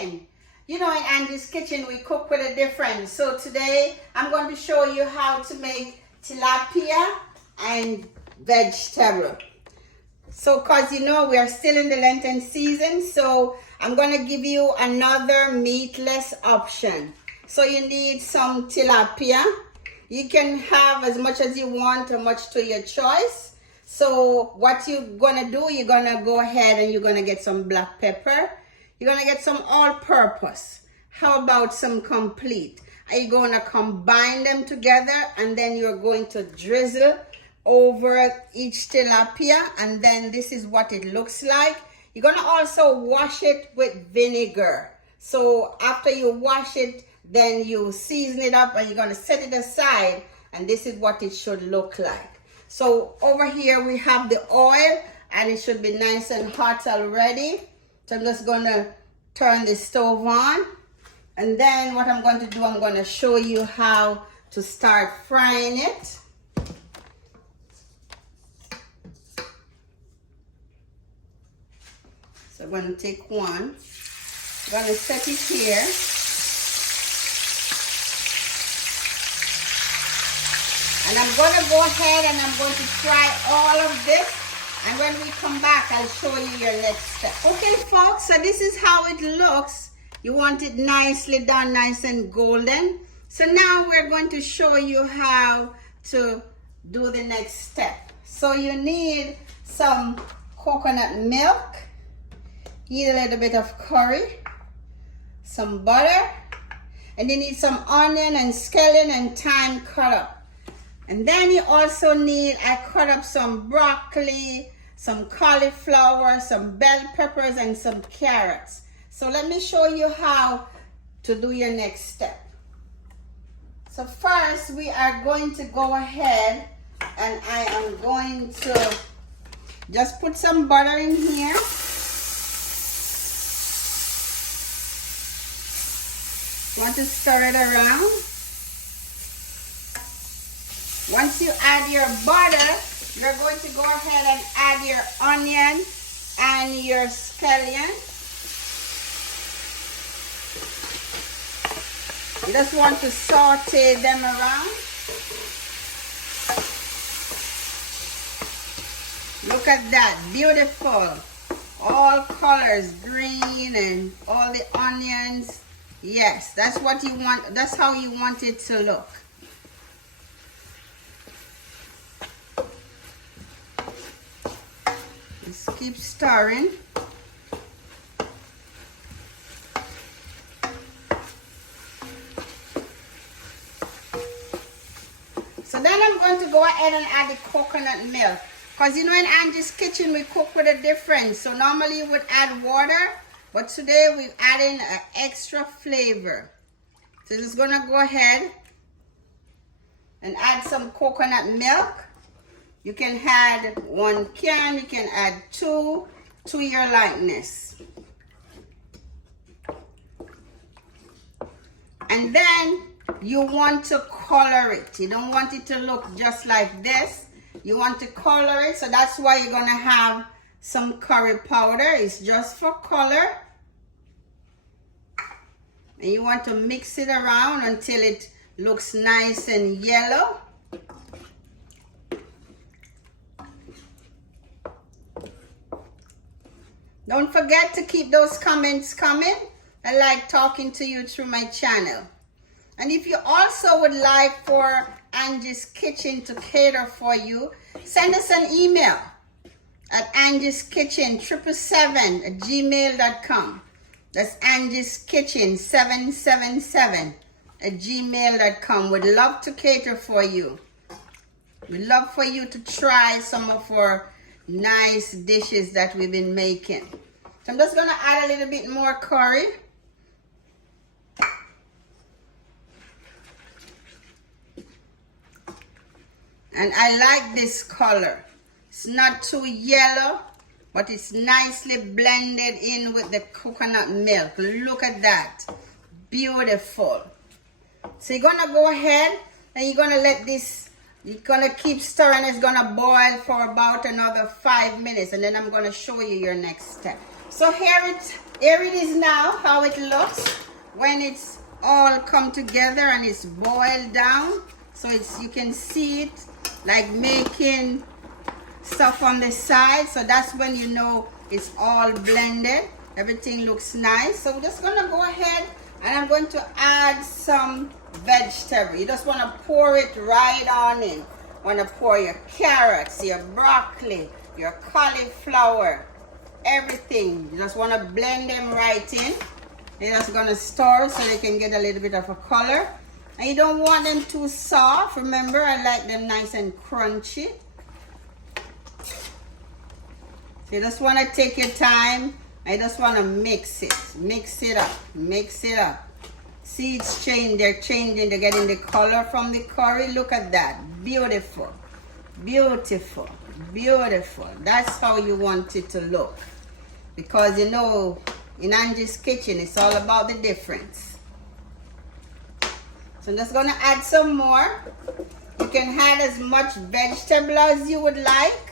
Kitchen. You know, in Angie's Kitchen, we cook with a difference. So today, I'm going to show you how to make tilapia and vegetable. So, cause you know, we are still in the Lenten season, so I'm going to give you another meatless option. So you need some tilapia. You can have as much as you want, or much to your choice. So what you're going to do, you're going to go ahead and you're going to get some black pepper. You're going to get some all-purpose. How about some complete? Are you going to combine them together, and then you're going to drizzle over each tilapia, and then this is what it looks like. You're going to also wash it with vinegar. So after you wash it, then you season it up and you're going to set it aside, and this is what it should look like. So over here we have the oil, and it should be nice and hot already. So I'm just going to turn the stove on, and then what I'm going to do, I'm going to show you how to start frying it. So I'm going to take one, I'm going to set it here. And I'm going to go ahead and I'm going to fry all of this. And when we come back, I'll show you your next step. Okay, folks, so this is how it looks. You want it nicely done, nice and golden. So now we're going to show you how to do the next step. So you need some coconut milk. You need a little bit of curry, some butter, and you need some onion and scallion and thyme cut up. And then you also need, I cut up some broccoli, some cauliflower, some bell peppers, and some carrots. So let me show you how to do your next step. So first, we are going to go ahead and I am going to just put some butter in here. You want to stir it around. Once you add your butter, you're going to go ahead and add your onion and your scallion. You just want to saute them around. Look at that, beautiful. All colors, green and all the onions. Yes, that's what you want. That's how you want it to look. Just keep stirring. So then I'm going to go ahead and add the coconut milk. Because you know, in Angie's Kitchen we cook with a difference. So normally you would add water, but today we're adding an extra flavor. So just gonna go ahead and add some coconut milk. You can add 1 can, you can add 2 to your likeness. And then you want to color it. You don't want it to look just like this. You want to color it, so that's why you're gonna have some curry powder. It's just for color. And you want to mix it around until it looks nice and yellow. Don't forget to keep those comments coming. I like talking to you through my channel. And if you also would like for Angie's Kitchen to cater for you, send us an email at angie'skitchen777@gmail.com. That's Angie's Kitchen 777 at gmail.com. We'd love to cater for you. We'd love for you to try some of our nice dishes that we've been making. So I'm just going to add a little bit more curry. And I like this color. It's not too yellow, but it's nicely blended in with the coconut milk. Look at that. Beautiful. So you're going to go ahead and you're going to let this You're gonna keep stirring. It's gonna boil for about another 5 minutes, and then I'm gonna show you your next step. So here it is now, how it looks when it's all come together and it's boiled down. So you can see it like making stuff on the side. So that's when you know it's all blended. Everything looks nice. So we're just gonna go ahead and I'm going to add some vegetable. You just want to pour it right on in. Want to pour your carrots, your broccoli, your cauliflower, everything. You just want to blend them right in. You're just going to stir so they can get a little bit of a color. And you don't want them too soft. Remember, I like them nice and crunchy. So you just want to take your time. I just want to mix it up, mix it up. See, it's changing, they're changing, they're getting the color from the curry. Look at that, beautiful, beautiful, beautiful. That's how you want it to look. Because you know, in Angie's kitchen, it's all about the difference. So I'm just gonna add some more. You can add as much vegetable as you would like.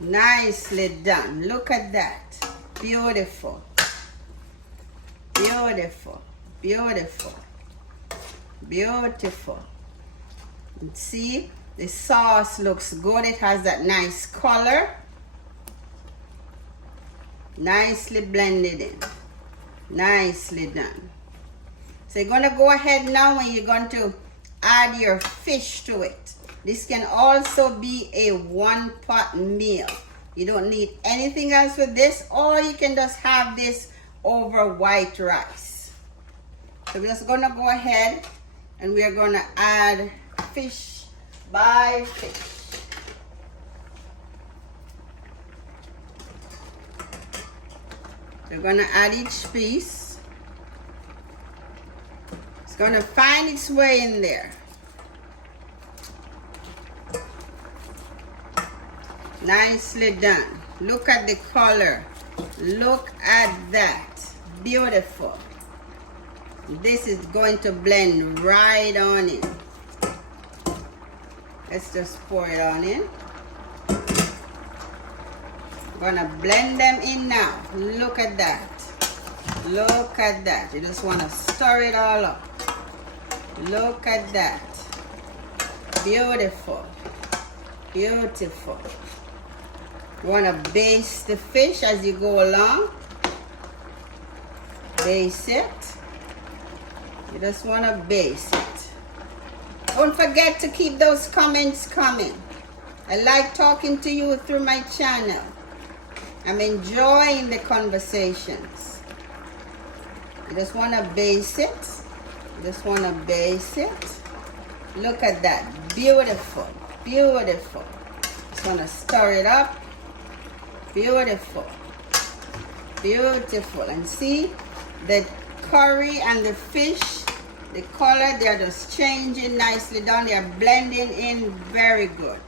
Nicely done. Look at that. Beautiful. Beautiful. Beautiful. Beautiful. And see, the sauce looks good. It has that nice color. Nicely blended in. Nicely done. So you're going to go ahead now and you're going to add your fish to it. This can also be a one-pot meal. You don't need anything else with this, or you can just have this over white rice. So we're just gonna go ahead and we are gonna add fish by fish. We're gonna add each piece. It's gonna find its way in there. Nicely done. Look at the color. Look at that. Beautiful. This is going to blend right on in. Let's just pour it on in. I'm gonna blend them in now. Look at that. Look at that. You just want to stir it all up. Look at that. Beautiful. Beautiful. You want to baste the fish as you go along. Baste it. You just want to baste it. Don't forget to keep those comments coming. I like talking to you through my channel. I'm enjoying the conversations. You just want to baste it. You just want to baste it. Look at that. Beautiful. Beautiful. Just want to stir it up. Beautiful. Beautiful. And see the curry and the fish, the color, they're just changing nicely down. They're blending in very good.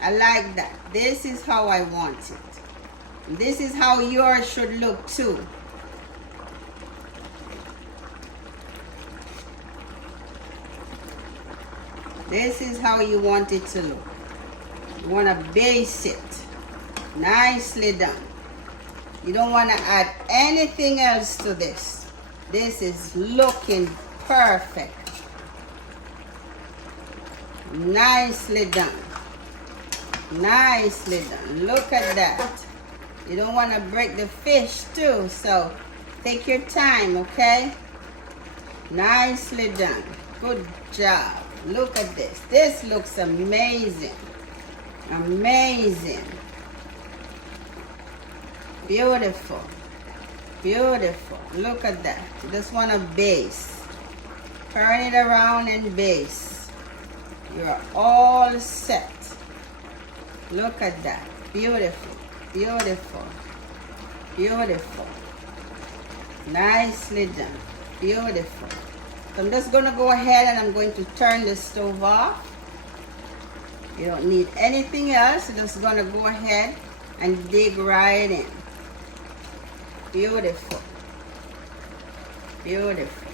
I like that. This is how I want it. This is how yours should look too. This is how you want it to look. You want to baste it. Nicely done. You don't want to add anything else to this. This is looking perfect. Nicely done. Nicely done. Look at that. You don't want to break the fish too, so take your time, okay? Nicely done. Good job. Look at this. This looks amazing. Amazing. Beautiful. Beautiful. Look at that. You just want to baste. Turn it around and baste. You're all set. Look at that. Beautiful. Beautiful. Beautiful. Nicely done. Beautiful. So I'm just going to go ahead and I'm going to turn the stove off. You don't need anything else. You're just going to go ahead and dig right in. Beautiful. Beautiful.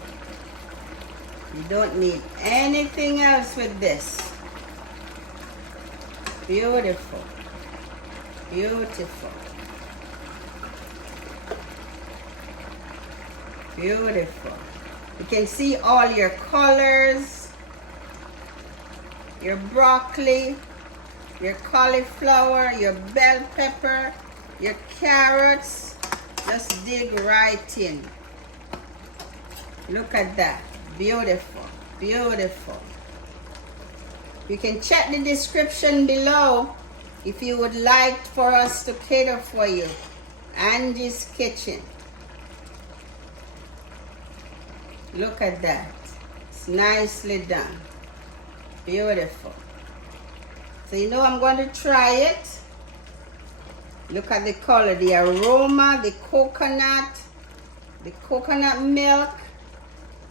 You don't need anything else with this. Beautiful. Beautiful. Beautiful. You can see all your colors, your broccoli, your cauliflower, your bell pepper, your carrots. Just dig right in. Look at that. Beautiful. Beautiful. You can check the description below if you would like for us to cater for you. Angie's Kitchen. Look at that. It's nicely done. Beautiful. So you know I'm going to try it. Look at the color, the aroma, the coconut milk,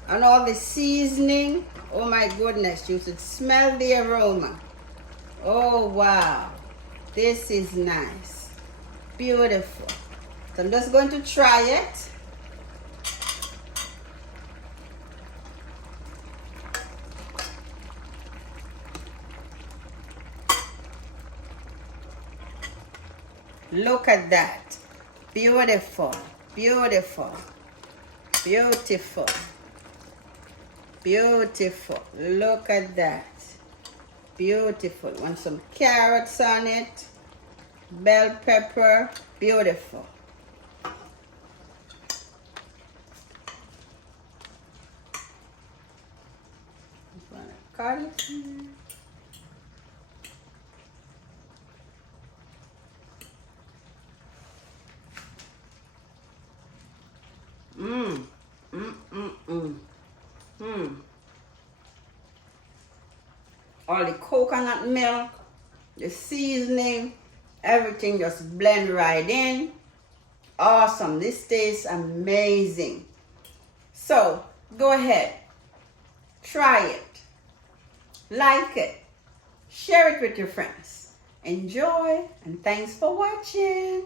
and all the seasoning. Oh my goodness, you should smell the aroma. Oh wow, this is nice. Beautiful. So I'm just going to try it. Look at that. Beautiful. Beautiful. Beautiful. Beautiful. Look at that. Beautiful. Want some carrots on it. Bell pepper. Beautiful. Cut it. All the coconut milk, the seasoning, everything just blend right in. Awesome. This tastes amazing. So go ahead, try it, like it, share it with your friends. Enjoy, and thanks for watching.